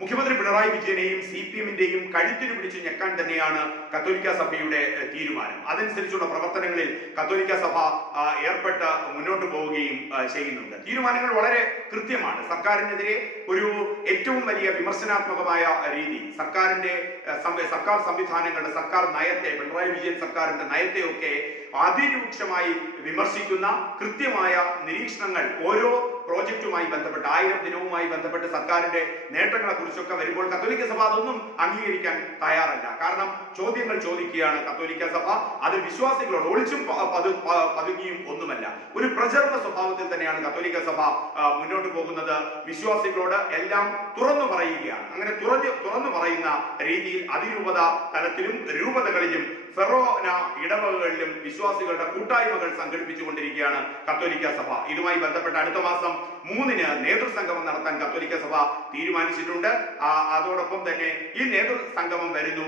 മുഖ്യമന്ത്രി പിണറായി വിജയനെയും C P എമ്മിന്റെയും കഴുത്തിന് പിടിച്ച് ഞെക്കാൻ തന്നെയാണ് കത്തോലിക്ക സഭയുടെ തീരുമാനം. അതനുസരിച്ചുള്ള പ്രവർത്തനങ്ങളിൽ കത്തോലിക്ക സഭ ഏർപ്പെട്ട് മുന്നോട്ട് പോവുകയും ചെയ്യുന്നുണ്ട്. തീരുമാനങ്ങൾ വളരെ കൃത്യമാണ്. സർക്കാരിനെതിരെ ഒരു ഏറ്റവും വലിയ വിമർശനാത്മകമായ രീതി. സർക്കാരിന്റെ സർക്കാർ സംവിധാനങ്ങളുടെ സർക്കാർ നയത്തെ പിണറായി വിജയൻ സർക്കാരിന്റെ നയത്തെയൊക്കെ അതിരൂക്ഷമായി വിമർശിക്കുന്ന കൃത്യമായ നിരീക്ഷണങ്ങൾ ഓരോ പ്രോജക്റ്റുമായി ബന്ധപ്പെട്ട് ആയിരം ദിനവുമായി ബന്ധപ്പെട്ട് സർക്കാരിന്റെ നേട്ടങ്ങളെ കുറിച്ചൊക്കെ വരുമ്പോൾ കത്തോലിക്ക സഭ അതൊന്നും അംഗീകരിക്കാൻ തയ്യാറല്ല. കാരണം ചോദ്യങ്ങൾ ചോദിക്കുകയാണ് കത്തോലിക്ക സഭ. അത് വിശ്വാസികളോട് ഒളിച്ചും പതുങ്ങിയും ഒന്നുമല്ല. ഒരു പ്രചരണ സ്വഭാവത്തിൽ തന്നെയാണ് കത്തോലിക്ക സഭ മുന്നോട്ട് പോകുന്നത്. വിശ്വാസികളോട് എല്ലാം തുറന്നു പറയുകയാണ്. അങ്ങനെ തുറഞ്ഞു തുറന്നു പറയുന്ന രീതിയിൽ അതിരൂപത തലത്തിലും രൂപതകളിലും ഫെറോന ഇടവകകളിലും വിശ്വാസികളുടെ കൂട്ടായ്മകൾ സംഘടിപ്പിച്ചുകൊണ്ടിരിക്കുകയാണ് കത്തോലിക്ക സഭ. ഇതുമായി ബന്ധപ്പെട്ട് അടുത്ത മാസം മൂന്നിന് നേതൃസംഗമം നടത്താൻ കത്തോലിക്ക സഭ തീരുമാനിച്ചിട്ടുണ്ട്. അതോടൊപ്പം തന്നെ ഈ നേതൃസംഗമം വരുന്നു.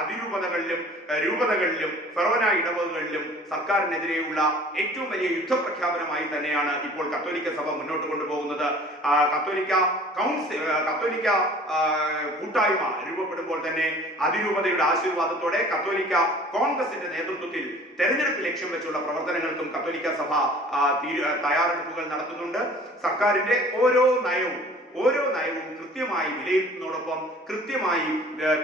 അതിരൂപതകളിലും രൂപതകളിലും ഫെറോന ഇടവകകളിലും സർക്കാരിനെതിരെയുള്ള ഏറ്റവും വലിയ യുദ്ധപ്രഖ്യാപനമായി തന്നെയാണ് ഇപ്പോൾ കത്തോലിക്ക സഭ മുന്നോട്ട് കൊണ്ടുപോകുന്നത്. കത്തോലിക്ക കൗൺസിൽ കത്തോലിക്ക കൂട്ടായ്മ രൂപപ്പെടുമ്പോൾ തന്നെ അതിരൂപതയുടെ ആശീർവാദത്തോടെ കത്തോലിക്ക കോൺഗ്രസിന്റെ നേതൃത്വത്തിൽ തെരഞ്ഞെടുപ്പ് ലക്ഷ്യം വെച്ചുള്ള പ്രവർത്തനങ്ങൾക്കും കത്തോലിക്ക സഭ തയ്യാറെടുപ്പുകൾ നടത്തുന്നുണ്ട്. സർക്കാരിന്റെ ഓരോ നയവും ഓരോ കൃത്യമായി വിലയിരുത്തുന്നതോടൊപ്പം കൃത്യമായി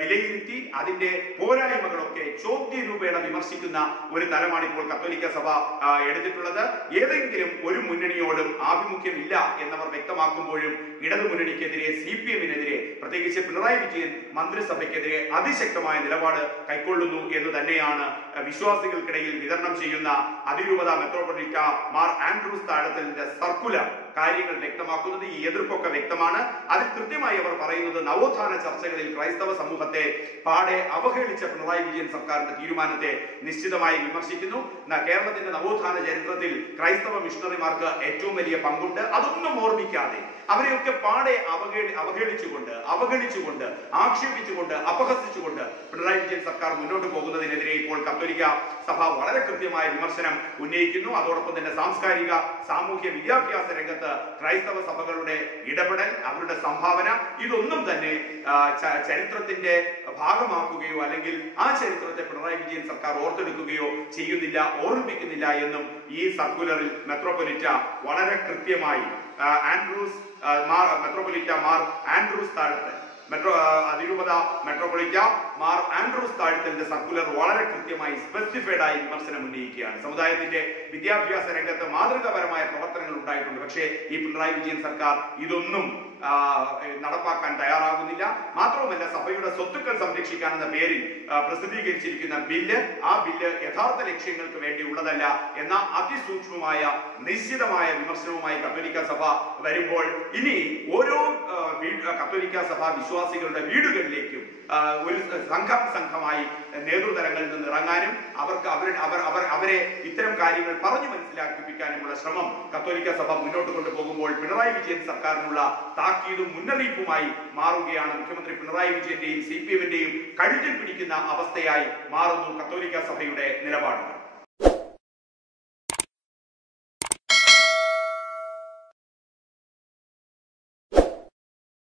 വിലയിരുത്തി അതിന്റെ പോരായ്മകളൊക്കെ ചോദ്യ രൂപേണ വിമർശിക്കുന്ന ഒരു തലമാണ് ഇപ്പോൾ കത്തോലിക്ക സഭ എടുത്തിട്ടുള്ളത്. ഏതെങ്കിലും ഒരു മുന്നണിയോടും ആഭിമുഖ്യമില്ല എന്നവർ വ്യക്തമാക്കുമ്പോഴും ഇടതു മുന്നണിക്കെതിരെ സി പി എമ്മിനെതിരെ പ്രത്യേകിച്ച് പിണറായി വിജയൻ മന്ത്രിസഭയ്ക്കെതിരെ അതിശക്തമായ നിലപാട് കൈക്കൊള്ളുന്നു എന്ന് തന്നെയാണ് വിശ്വാസികൾക്കിടയിൽ വിതരണം ചെയ്യുന്ന അതിരൂപത മെത്രോപൊളിറ്റ മാർ ആൻഡ്രൂസ് താഴത്തിന്റെ സർക്കുലർ. കാര്യങ്ങൾ വ്യക്തമാക്കുന്നത് ഈ എതിർപ്പൊക്കെ വ്യക്തമാണ്. അതിൽ കൃത്യമായി അവർ പറയുന്നത് നവോത്ഥാന ചർച്ചകളിൽ ക്രൈസ്തവ സമൂഹത്തെ പാടെ അവഹേളിച്ച പിണറായി വിജയൻ സർക്കാരിന്റെ തീരുമാനത്തെ നിശ്ചിതമായി വിമർശിക്കുന്നു. കേരളത്തിന്റെ നവോത്ഥാന ചരിത്രത്തിൽ ക്രൈസ്തവ മിഷണറിമാർക്ക് ഏറ്റവും വലിയ പങ്കുണ്ട്. അതൊന്നും ഓർമ്മിക്കാതെ അവരെയൊക്കെ പാടെ അവഹേളി അവഹേളിച്ചുകൊണ്ട് അവഗണിച്ചുകൊണ്ട് ആക്ഷേപിച്ചുകൊണ്ട് അപഹസിച്ചുകൊണ്ട് പിണറായി വിജയൻ സർക്കാർ മുന്നോട്ട് പോകുന്നതിനെതിരെ ഇപ്പോൾ കത്തോലിക്ക സഭ വളരെ കൃത്യമായ വിമർശനം ഉന്നയിക്കുന്നു. അതോടൊപ്പം തന്നെ സാംസ്കാരിക സാമൂഹ്യ വിദ്യാഭ്യാസ രംഗത്ത് ക്രൈസ്തവ സഭകളുടെ ഇടപെടൽ അവരുടെ സംഭാവന ഇതൊന്നും തന്നെ ചരിത്രത്തിന്റെ ഭാഗമാക്കുകയോ അല്ലെങ്കിൽ ആ ചരിത്രത്തെ പിണറായി വിജയൻ സർക്കാർ ഓർത്തെടുക്കുകയോ ചെയ്യുന്നില്ല ഓർമ്മിപ്പിക്കുന്നില്ല എന്നും ഈ സർക്കുലറിൽ മെത്രോപൊലിറ്റ വളരെ കൃത്യമായി ആൻഡ്രൂസ് മാർ മെട്രോപൊളിറ്റ മാർ ആൻഡ്രൂസ് താഴത്ത്. മെട്രോ അതിരൂപത മെട്രോപൊളിറ്റ മാർ ആൻഡ്രൂസ് താഴ്ത്തലിന്റെ സർക്കുലർ വളരെ കൃത്യമായി സ്പെസിഫൈഡ് ആയി വിമർശനം ഉന്നയിക്കുകയാണ്. സമുദായത്തിന്റെ വിദ്യാഭ്യാസ രംഗത്ത് മാതൃകാപരമായ പ്രവർത്തനങ്ങൾ ഉണ്ടായിട്ടുണ്ട്. പക്ഷേ ഈ പിണറായി വിജയൻ സർക്കാർ ഇതൊന്നും നടപ്പാക്കാൻ തയ്യാറാകുന്നില്ല. മാത്രവുമല്ല സഭയുടെ സ്വത്തുക്കൾ സംരക്ഷിക്കാൻ എന്ന പേരിൽ പ്രസിദ്ധീകരിച്ചിരിക്കുന്ന ബില്ല് ആ ബില്ല് യഥാർത്ഥ ലക്ഷ്യങ്ങൾക്ക് വേണ്ടി ഉള്ളതല്ല എന്ന അതിസൂക്ഷ്മമായ നിശ്ചിതമായ വിമർശനവുമായി കത്തോലിക്ക സഭ വരുമ്പോൾ ഇനി ഓരോ കത്തോലിക്ക സഭ വിശ്വാസികളുടെ വീടുകളിലേക്കും ഒരു സംഘം സംഘമായി നേതൃതലങ്ങളിൽ നിന്ന് ഇറങ്ങാനും അവർക്ക് അവർ അവർ അവർ അവരെ ഇത്തരം കാര്യങ്ങൾ പറഞ്ഞു മനസ്സിലാക്കിപ്പിക്കാനുമുള്ള ശ്രമം കത്തോലിക്ക സഭ മുന്നോട്ട് കൊണ്ടുപോകുമ്പോൾ പിണറായി വിജയൻ സർക്കാരിനുള്ള താക്കീതും മുന്നറിയിപ്പുമായി മാറുകയാണ് മുഖ്യമന്ത്രി പിണറായി വിജയന്റെയും സി പി എമ്മിന്റെയും കഴുത്തിൽ പിടിക്കുന്ന അവസ്ഥയായി മാറുന്നു കത്തോലിക്ക സഭയുടെ നിലപാടുകൾ.